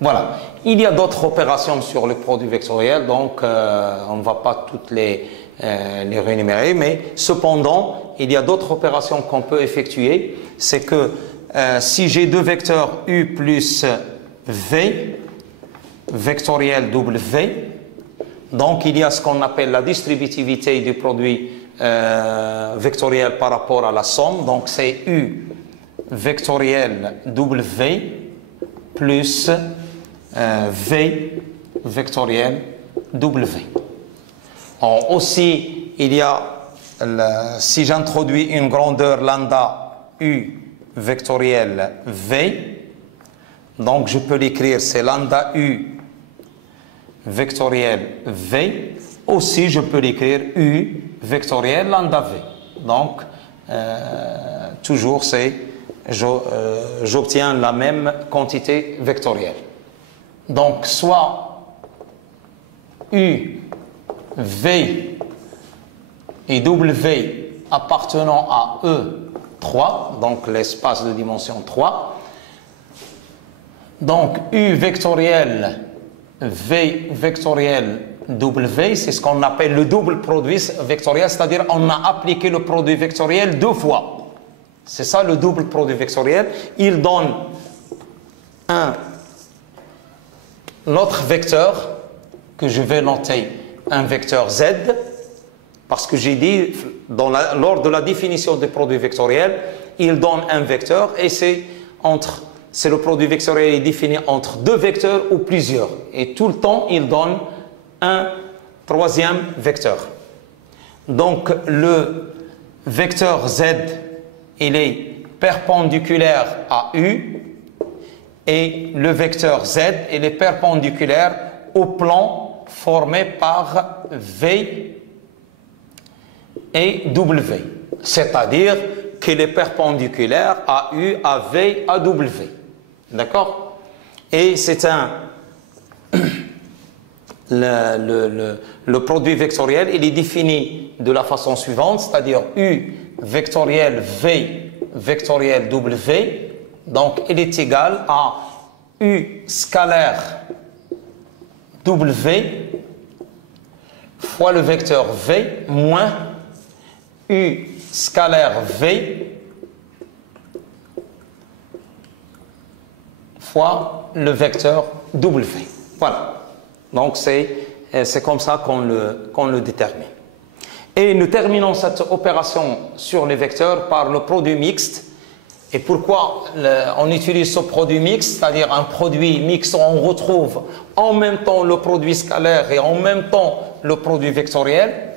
Voilà. Il y a d'autres opérations sur le produit vectoriel, donc on ne va pas toutes les réénumérer, mais cependant, il y a d'autres opérations qu'on peut effectuer. C'est que si j'ai deux vecteurs U plus V, vectoriel W, donc il y a ce qu'on appelle la distributivité du produit vectoriel par rapport à la somme. Donc c'est U vectoriel W plus V vectoriel W. Aussi, il y a, si j'introduis une grandeur lambda U vectoriel V, donc je peux l'écrire, c'est lambda U vectoriel V. Aussi, je peux l'écrire U vectoriel lambda V. Donc, toujours, j'obtiens la même quantité vectorielle. Donc, soit U, V et W appartenant à E3, donc l'espace de dimension 3. Donc, U vectoriel V vectoriel W, c'est ce qu'on appelle le double produit vectoriel, c'est-à-dire on a appliqué le produit vectoriel deux fois. C'est ça le double produit vectoriel. Il donne un autre vecteur que je vais noter un vecteur Z, parce que j'ai dit lors de la définition des produits vectoriels, il donne un vecteur et c'est le produit vectoriel est défini entre deux vecteurs ou plusieurs. Et tout le temps, il donne un troisième vecteur. Donc, le vecteur Z, il est perpendiculaire à U. et le vecteur Z, il est perpendiculaire au plan formé par V et W. C'est-à-dire qu'il est perpendiculaire à U, à V, à W. D'accord? Et c'est le produit vectoriel, il est défini de la façon suivante, c'est-à-dire U vectoriel V vectoriel W, donc il est égal à U scalaire W fois le vecteur V moins U scalaire V fois le vecteur W. Voilà. Donc c'est comme ça qu'on le détermine. Et nous terminons cette opération sur les vecteurs par le produit mixte. Et pourquoi on utilise ce produit mixte, c'est-à-dire un produit mixte où on retrouve en même temps le produit scalaire et en même temps le produit vectoriel.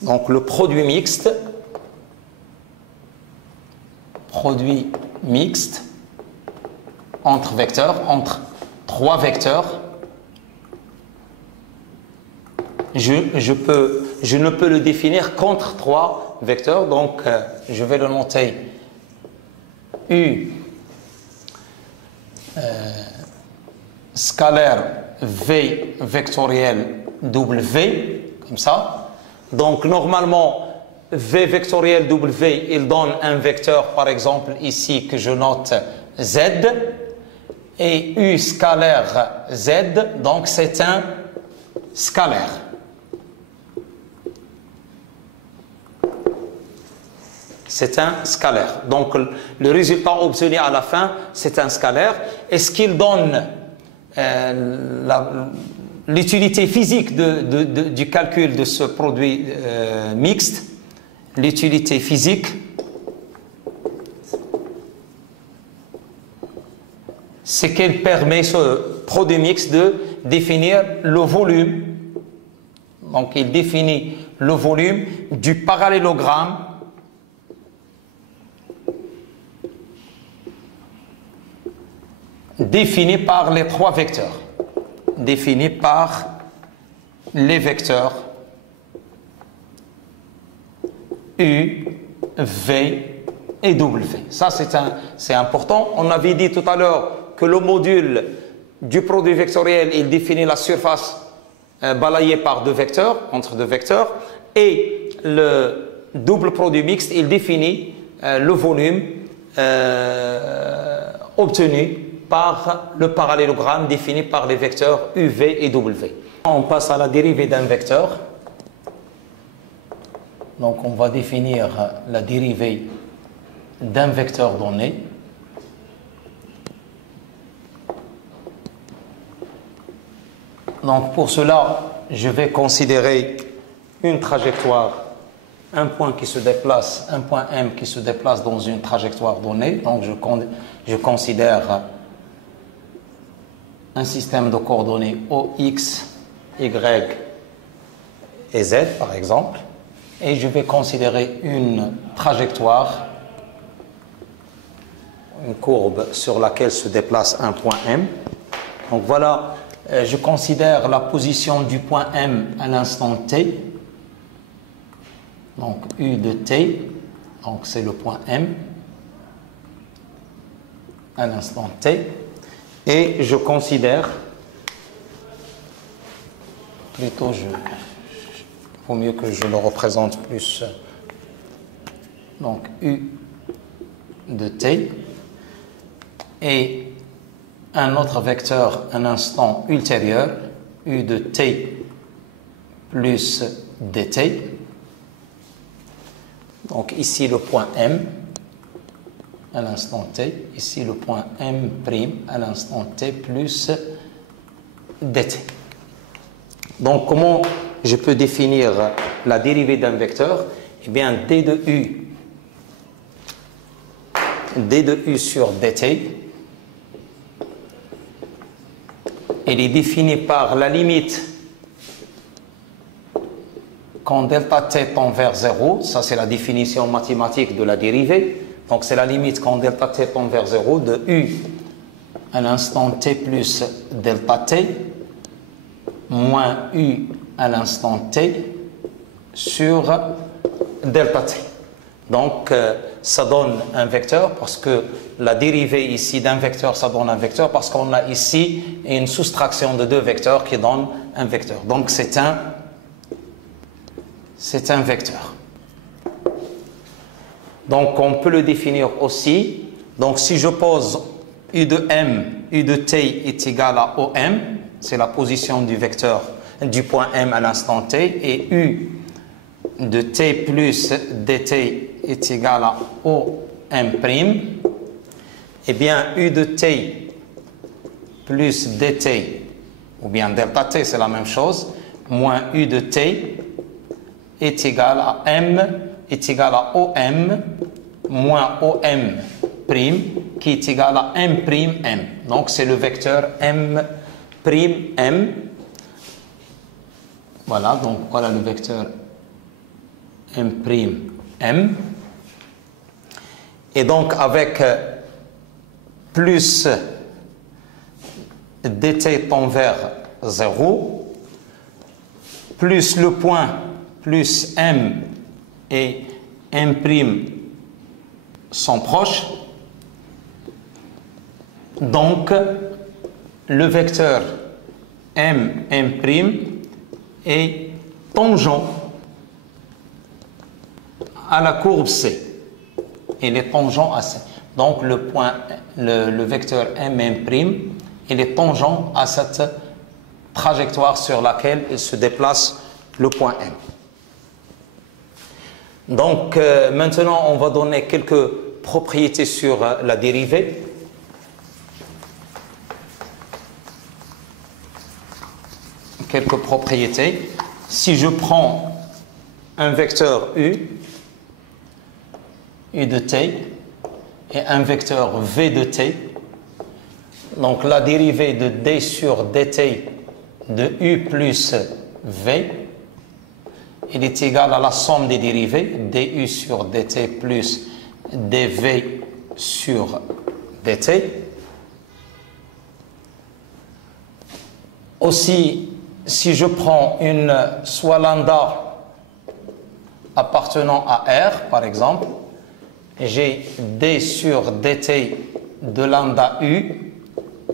Donc le produit mixte entre vecteurs, entre trois vecteurs, je ne peux le définir qu'entre trois vecteurs, donc je vais le noter U scalaire V vectoriel W, comme ça. Donc normalement, V vectoriel W, il donne un vecteur, par exemple ici, que je note Z, et U scalaire Z, donc c'est un scalaire. C'est un scalaire. Donc le résultat obtenu à la fin, c'est un scalaire. Et ce qu'il donne l'utilité physique du calcul de ce produit mixte, l'utilité physique, c'est qu'elle permet, ce produit mixte, de définir le volume. Donc il définit le volume du parallélogramme défini par les trois vecteurs, défini par les vecteurs U, V et W. Ça, c'est important. On avait dit tout à l'heure que le module du produit vectoriel, il définit la surface balayée par deux vecteurs, entre deux vecteurs, et le double produit mixte, il définit le volume obtenu par le parallélogramme défini par les vecteurs U, V et W. On passe à la dérivée d'un vecteur. Donc on va définir la dérivée d'un vecteur donné. Donc pour cela, je vais considérer une trajectoire, un point qui se déplace, un point M qui se déplace dans une trajectoire donnée. Donc je considère un système de coordonnées OX, Y et Z par exemple. Et je vais considérer une trajectoire, une courbe sur laquelle se déplace un point M. Donc voilà, je considère la position du point M à l'instant T. Donc U de T, donc c'est le point M à l'instant T. Et je considère, plutôt vaut mieux que je le représente plus, donc U de T, et un autre vecteur, un instant ultérieur, U de T plus dt. Donc ici le point M à l'instant T, ici le point M' à l'instant T plus dt. Donc comment je peux définir la dérivée d'un vecteur? Eh bien d de U sur dt, elle est définie par la limite quand delta t tend vers 0, ça c'est la définition mathématique de la dérivée. Donc c'est la limite quand delta t tend vers 0 de u à l'instant t plus delta t moins u à l'instant t sur delta t. Donc ça donne un vecteur parce que la dérivée ici d'un vecteur, ça donne un vecteur parce qu'on a ici une soustraction de deux vecteurs qui donne un vecteur. Donc c'est un vecteur. Donc on peut le définir aussi. Donc si je pose u de m, u de t est égal à OM, c'est la position du vecteur du point M à l'instant t, et u de t plus dt est égal à OM', eh bien u de t plus dt, ou bien delta t, c'est la même chose, moins u de t est égal à m, est égal à OM, moins OM' qui est égal à m'M. Donc c'est le vecteur M'M. Voilà, donc voilà le vecteur M'M. Et donc avec plus dt tend vers 0, plus le point, plus M et M' sont proches, donc le vecteur M'M' est tangent à la courbe C. Il est tangent à C. Donc le vecteur M'M', il est tangent à cette trajectoire sur laquelle il se déplace le point M. Donc maintenant on va donner quelques propriétés sur la dérivée. Quelques propriétés. Si je prends un vecteur u de t, et un vecteur v de t, donc la dérivée de d sur dt de u plus v, il est égal à la somme des dérivées, du sur dt plus dv sur dt. Aussi, si je prends une soit lambda appartenant à R, par exemple, j'ai d sur dt de lambda u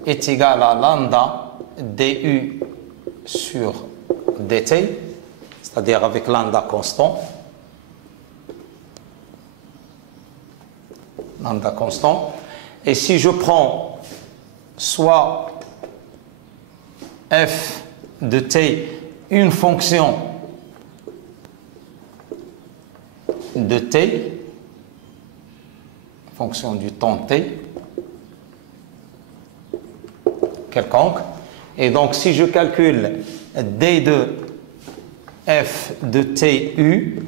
est égal à lambda du sur dt, c'est-à-dire avec lambda constant. Lambda constant. Et si je prends soit f de t, une fonction de t, fonction du temps t, quelconque, et donc si je calcule d de f de t u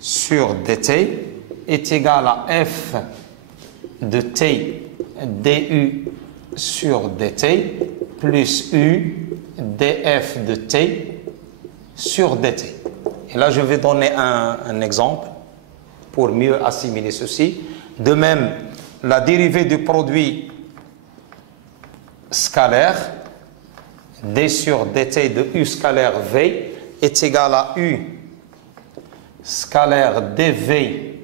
sur dt est égal à f de t du sur dt plus u df de t sur dt. Et là, je vais donner un exemple pour mieux assimiler ceci. De même, la dérivée du produit scalaire, d sur dt de u scalaire v, est égal à u scalaire dv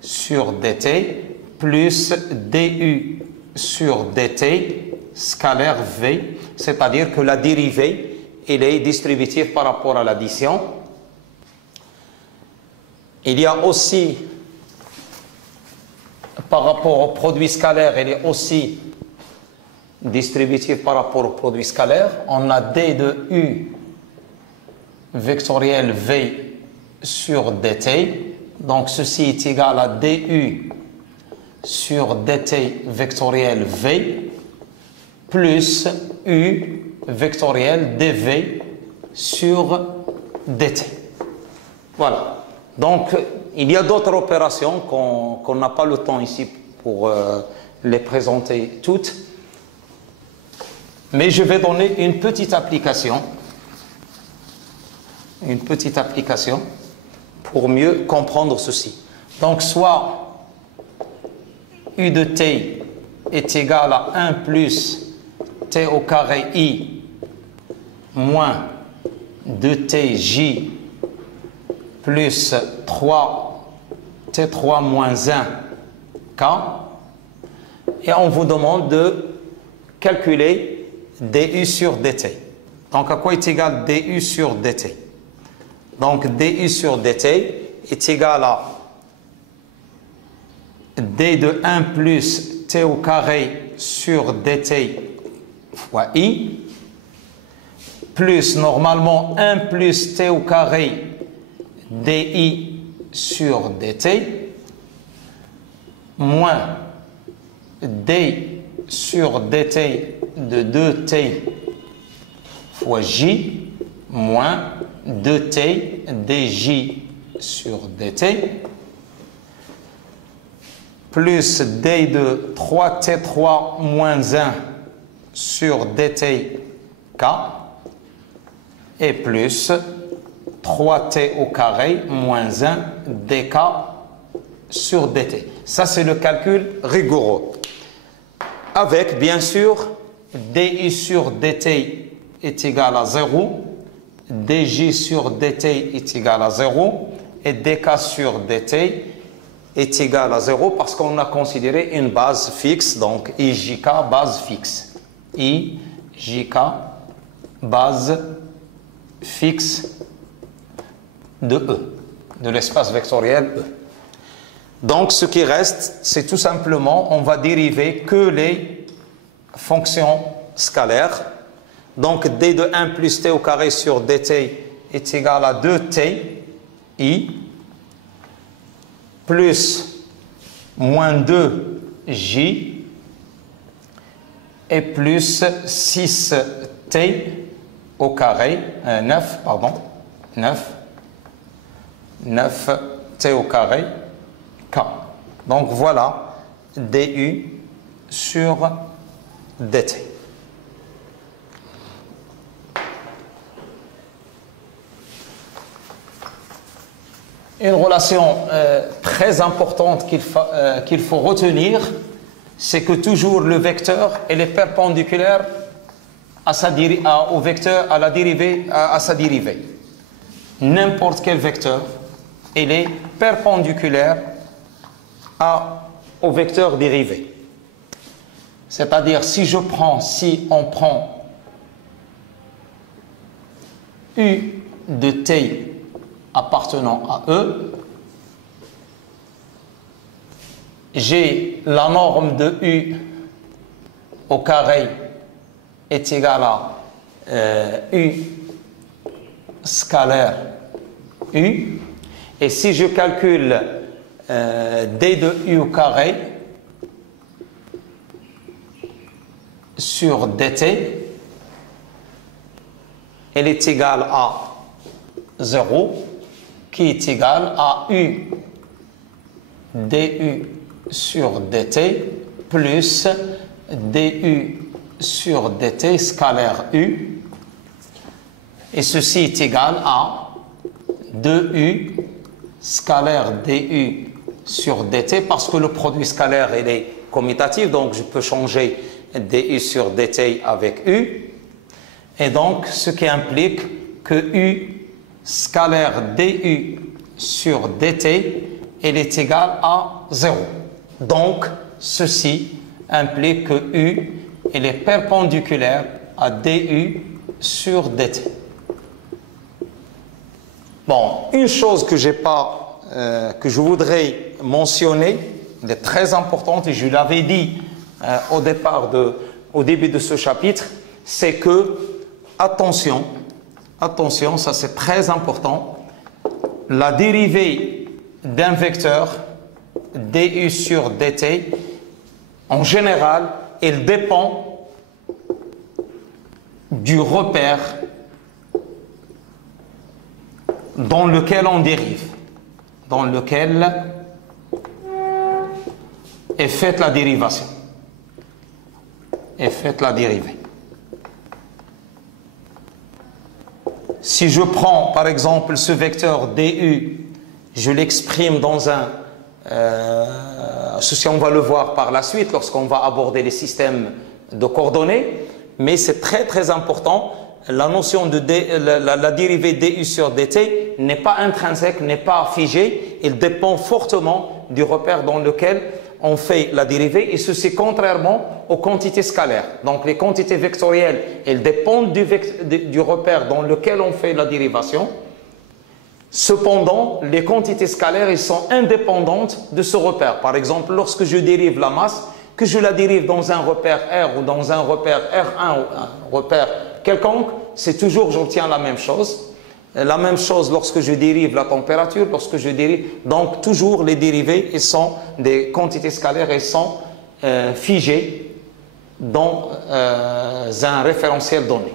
sur dt plus du sur dt scalaire v, c'est-à-dire que la dérivée, elle est distributive par rapport à l'addition. Il y a aussi, par rapport au produit scalaire, elle est aussi distributive par rapport au produit scalaire. On a d de u vectoriel v sur dt, donc ceci est égal à du sur dt vectoriel v plus u vectoriel dv sur dt. Voilà. Donc, il y a d'autres opérations qu'on n'a pas le temps ici pour les présenter toutes. Mais je vais donner une petite application pour mieux comprendre ceci. Donc, soit u de t est égal à 1 plus t au carré i moins 2tj plus 3t3 moins 1k, et on vous demande de calculer du sur dt. Donc à quoi est égal du sur dt? Donc du sur dt est égal à d de 1 plus t au carré sur dt fois i, plus normalement 1 plus t au carré di sur dt, moins d sur dt de 2t fois j, moins 2t dj sur dt, plus d de 3t3 moins 1 sur dt k, et plus 3t au carré moins 1 dk sur dt. Ça, c'est le calcul rigoureux. Avec, bien sûr, di sur dt est égal à 0, dj sur dt est égal à 0, et dk sur dt est égal à 0 parce qu'on a considéré une base fixe, donc ijk base fixe. ijk base fixe de E, de l'espace vectoriel E. Donc ce qui reste, c'est tout simplement, on va dériver que les fonctions scalaires. Donc d de 1 plus t au carré sur dt est égal à 2t i plus moins 2j et plus 6t au carré, 9t au carré k. Donc voilà du sur dt. Une relation très importante qu'il faut retenir, c'est que toujours le vecteur est perpendiculaire à sa dérivée. N'importe quel vecteur, il est perpendiculaire au vecteur dérivé. C'est-à-dire, si on prend u de t appartenant à E, j'ai la norme de U au carré est égale à U scalaire U, et si je calcule d de U au carré sur dt, elle est égale à 0, qui est égal à U du sur dt plus du sur dt scalaire U, et ceci est égal à 2U scalaire du sur dt, parce que le produit scalaire il est commutatif, donc je peux changer du sur dt avec U, et donc ce qui implique que U scalaire du sur dt, elle est égale à 0. Donc, ceci implique que U, elle est perpendiculaire à du sur dt. Bon, une chose que je voudrais mentionner, elle est très importante, et je l'avais dit au début de ce chapitre, c'est que, attention, ça c'est très important, la dérivée d'un vecteur du sur dt, en général, elle dépend du repère dans lequel on dérive, dans lequel est faite la dérivation, est faite la dérivée. Si je prends par exemple ce vecteur du, je l'exprime dans un ceci on va le voir par la suite lorsqu'on va aborder les systèmes de coordonnées, mais c'est très important. La notion de la dérivée du sur dt n'est pas intrinsèque, n'est pas figée, il dépend fortement du repère dans lequel on fait la dérivée, et ceci contrairement aux quantités scalaires. Donc les quantités vectorielles, elles dépendent du repère dans lequel on fait la dérivation. Cependant, les quantités scalaires, elles sont indépendantes de ce repère. Par exemple, lorsque je dérive la masse, que je la dérive dans un repère R ou dans un repère R1 ou un repère quelconque, c'est toujours, j'obtiens la même chose. La même chose lorsque je dérive la température, lorsque je dérive... Donc, toujours les dérivées, elles sont des quantités scalaires, elles sont figées dans un référentiel donné.